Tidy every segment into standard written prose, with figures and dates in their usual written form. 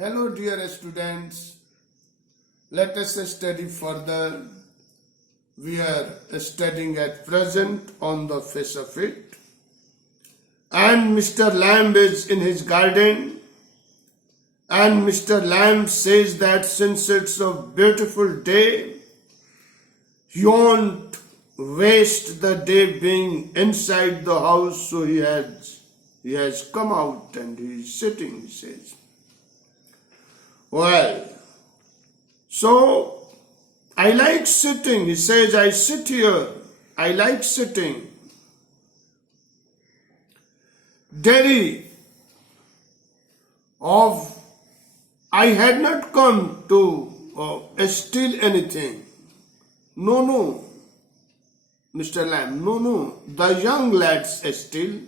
Hello dear students, let us study further. We are studying at present on the face of it. And Mr. Lamb is in his garden, and Mr. Lamb says that since it's a beautiful day, he won't waste the day being inside the house, so he has come out and he is sitting, he says. Well, so I like sitting. He says, I sit here. I like sitting. Derry of I had not come to steal anything. No, Mr. Lamb, no. The young lads steal,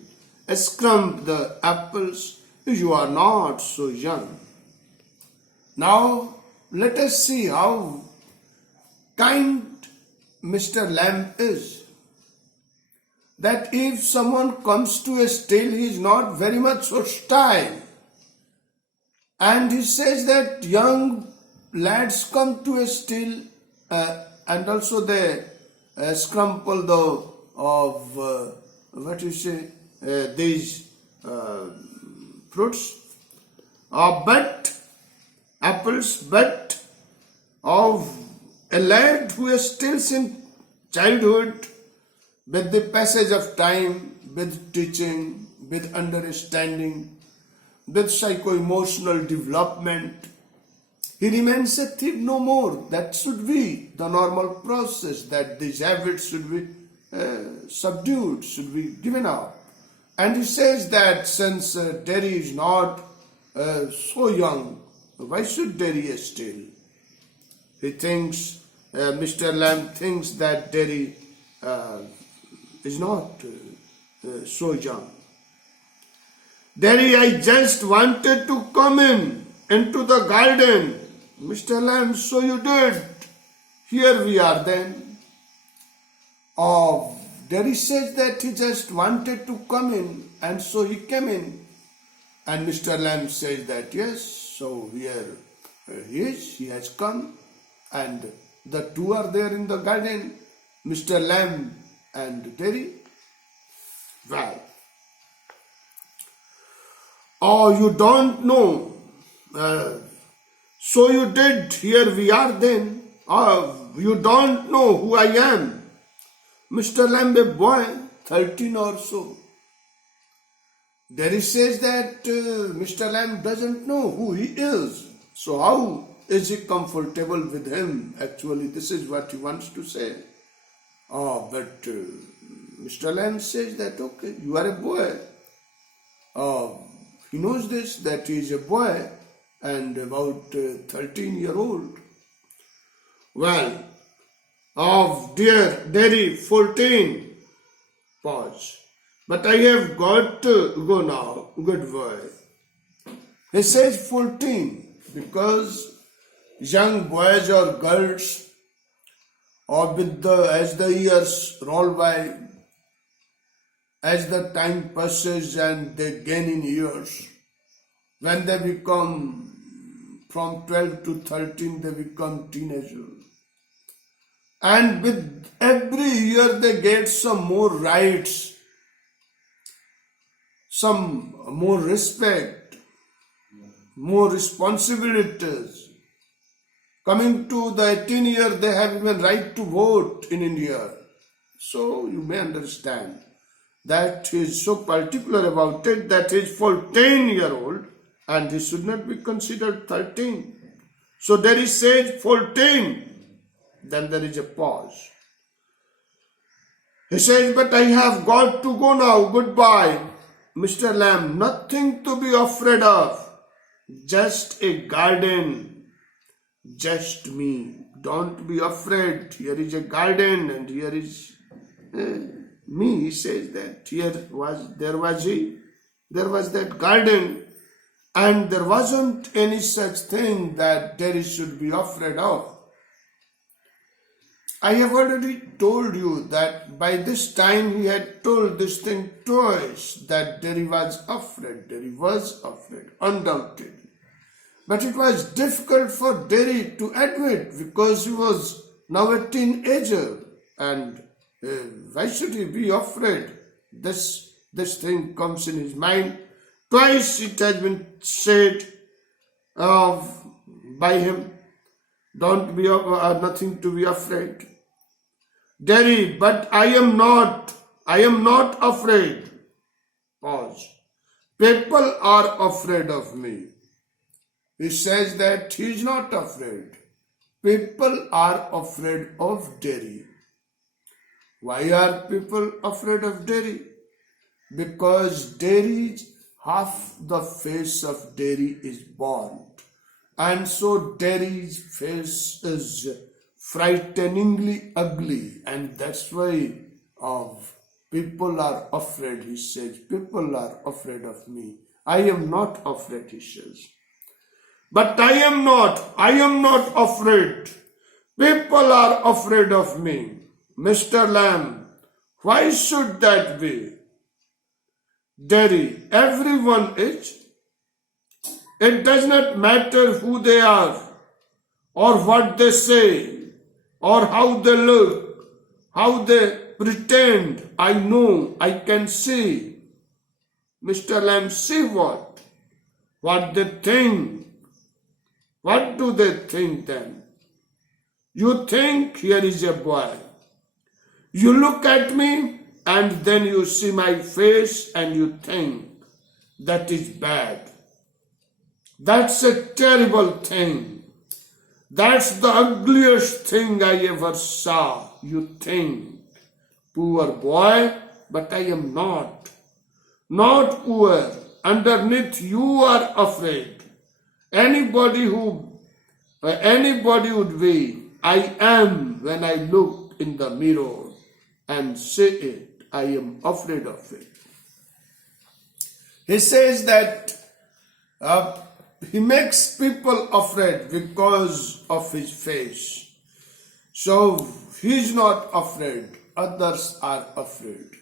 scrump the apples. You are not so young. Now, let us see how kind Mr. Lamb is. That if someone comes to steal, he is not very much hostile. And he says that young lads come to steal and also they scrumple these fruits. But of a lad who steals in childhood, with the passage of time, with teaching, with understanding, with psycho-emotional development, he remains a thief no more. That should be the normal process, that these habits should be subdued, should be given up. And he says that since Derry is not so young, why should Derry steal? He thinks, Mr. Lamb thinks that Derry is not so young. Derry, I just wanted to come into the garden. Mr. Lamb, so you did. Here we are then. Derry says that he just wanted to come in, and so he came in. And Mr. Lamb says that yes, so here he is, he has come, and the two are there in the garden, Mr. Lamb and Derry. Well, you don't know. So you did, here we are then. You don't know who I am. Mr. Lamb, a boy, 13 or so. Derry says that Mr. Lamb doesn't know who he is. So how is he comfortable with him? Actually, this is what he wants to say. But Mr. Lamb says that, okay, you are a boy. He knows this, that he is a boy and about 13-year-old. Well, dear Derry, 14. Pause. But I have got to go now. Good boy. He says 14 because young boys or girls, or as the years roll by, as the time passes and they gain in years, when they become from 12 to 13, they become teenagers. And with every year they get some more rights, some more respect, more responsibilities. Coming to the 18 year, they have even right to vote in India. So you may understand that he is so particular about it that he is 14-year-old and he should not be considered 13. So there is said 14. Then there is a pause. He says, but I have got to go now. Goodbye. Mr. Lamb, nothing to be afraid of. Just a garden. Just me. Don't be afraid. Here is a garden and here is me. He says that there was that garden, and there wasn't any such thing that Derry should be afraid of. I have already told you that by this time he had told this thing twice, that Derry was afraid, undoubtedly. But it was difficult for Derry to admit because he was now a teenager. And why should he be afraid? This thing comes in his mind. Twice it has been said by him, don't be nothing to be afraid. Derry, but I am not afraid. Pause. People are afraid of me. He says that he is not afraid. People are afraid of Derry. Why are people afraid of Derry? Because half the face of Derry is bald. And so Derry's face is frighteningly ugly. And that's why people are afraid, he says. People are afraid of me. I am not afraid, he says. But I am not afraid. People are afraid of me. Mr. Lamb, why should that be? Derry, everyone is. It does not matter who they are, or what they say, or how they look, how they pretend. I know, I can see. Mr. Lamb, see what? What they think. What do they think then? You think here is a boy. You look at me and then you see my face and you think that is bad. That's a terrible thing. That's the ugliest thing I ever saw. You think, poor boy, but I am not. Not poor. Underneath you are afraid. Anybody would be. I am when I look in the mirror and say it. I am afraid of it. He says that he makes people afraid because of his face. So he is not afraid. Others are afraid.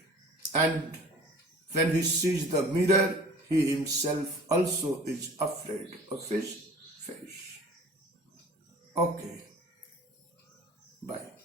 And when he sees the mirror, he himself also is afraid of his face. Okay. Bye.